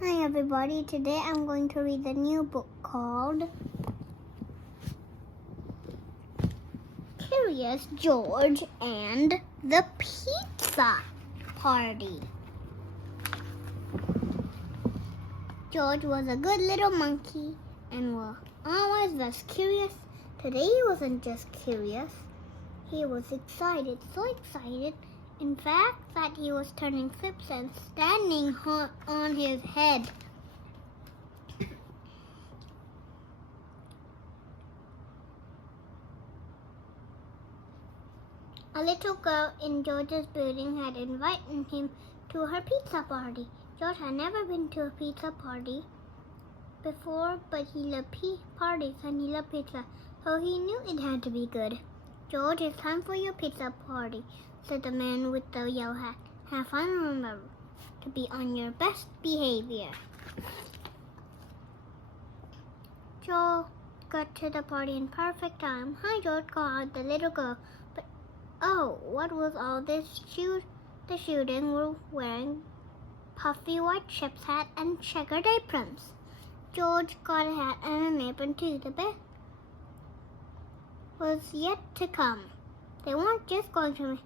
Hi everybody, today I'm going to read the new book called Curious George and the Pizza Party. George was a good little monkey and always was curious. Today he wasn't just curious, he was excited, so excited, in fact, that he was turning flips and standing on his head. A little girl in George's building had invited him to her pizza party. George had never been to a pizza party before, but he loved parties and he loved pizza, so he knew it had to be good. "George, it's time for your pizza party," said the man with the yellow hat. "Have fun and remember to be on your best behavior." George got to the party in perfect time. "Hi, George," called the little girl. But oh, what was all this? The children were wearing puffy white chef's hat and checkered aprons. George got a hat and an apron too. The best was yet to come. They weren't just going to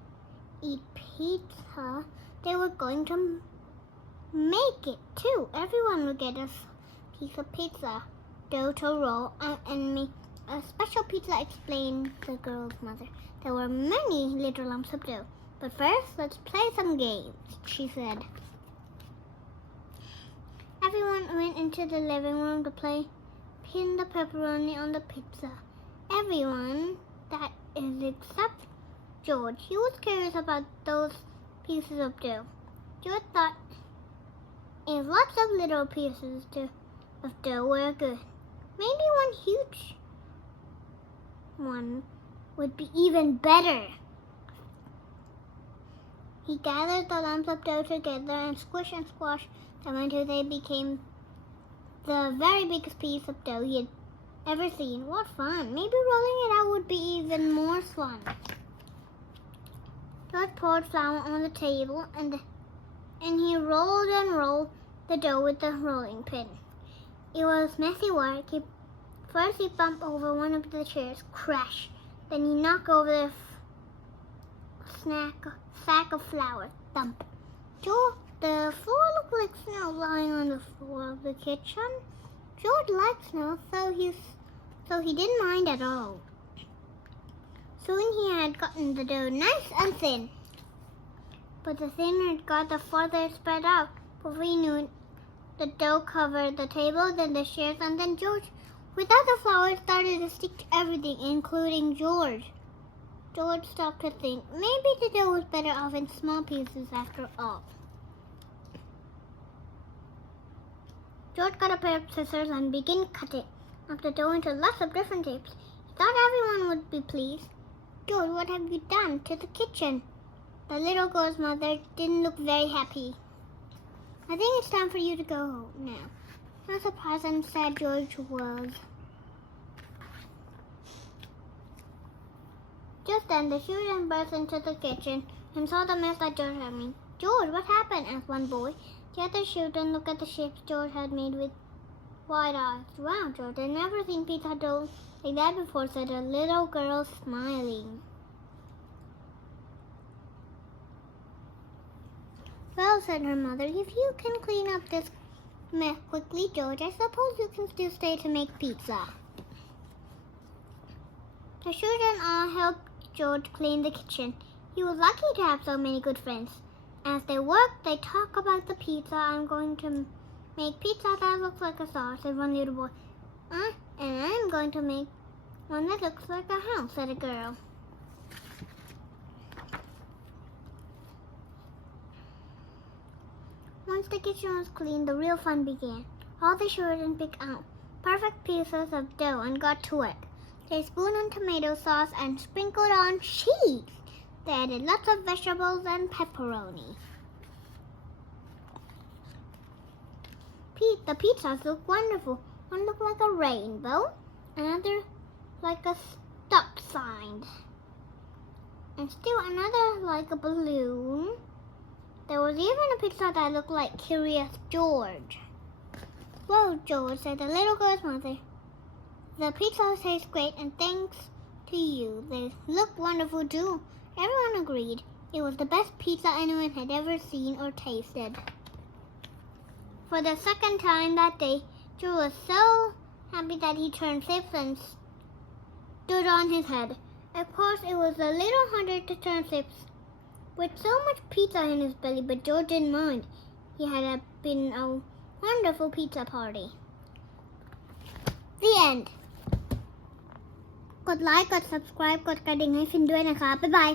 eat pizza, they were going to make it too. Everyone would get a piece of pizza dough to roll and make a special pizza, explained the girl's mother. There were many little lumps of dough. "But first, let's play some games," she said. Everyone went into the living room to play pin the pepperoni on the pizza. Everyone, that is, except George. He was curious about those pieces of dough. George thought if lots of little pieces of dough were good, maybe one huge one would be even better. He gathered the lumps of dough together and squished and squashed them until they became the very biggest piece of dough he had ever seen. What fun! Maybe rolling it out would be even more fun. George poured flour on the table and he rolled and rolled the dough with the rolling pin. It was messy work. First he bumped over one of the chairs, crash. Then he knocked over the sack of flour, thump. The floor looked like snow lying on the floor of the kitchen. George liked snow, so he didn't mind at all. Soon he had gotten the dough nice and thin. But the thinner it got, the farther it spread out. Before he knew it, the dough covered the table, then the chairs, and then George. Without the flour, it started to stick to everything, including George. George stopped to think. Maybe the dough was better off in small pieces after all. George got a pair of scissors and began cutting up the dough into lots of different shapes. He thought everyone would be pleased. "George, what have you done to the kitchen?" The little girl's mother didn't look very happy. "I think it's time for you to go home now." How surprised and sad George was. Just then, the children burst into the kitchen and saw the mess that George had made. "George, what happened?" asked one boy. The other children looked at the shapes George had made with wide eyes. "Wow, George, I've never seen pizza dough like that before," said a little girl, smiling. "Well," said her mother, "if you can clean up this mess quickly, George, I suppose you can still stay to make pizza." The children all helped George clean the kitchen. He was lucky to have so many good friends. As they worked, they talked about the pizza. "I'm going to make pizza that looks like a star," said one little boy. "And I'm going to make one that looks like a house," said a girl. Once the kitchen was clean, the real fun began. All the children picked out perfect pieces of dough and got to work. They spooned on tomato sauce and sprinkled on cheese. They added lots of vegetables and pepperoni. The pizzas looked wonderful. One looked like a rainbow, another like a stop sign, and still another like a balloon. There was even a pizza that looked like Curious George. Well, George, said the little girl's mother, the pizza tastes great, and thanks to you, they look wonderful too. Everyone agreed. It was the best pizza anyone had ever seen or tasted. For the second time that day, George was so happy that he turned 6 and stood on his head. Of course, it was a little harder to turn 6 with so much pizza in his belly, but George didn't mind. He had been a wonderful pizza party. The end. กดไลค์ กด subscribe กดกระดิ่งให้ฟินด้วยนะคะ บ๊ายบาย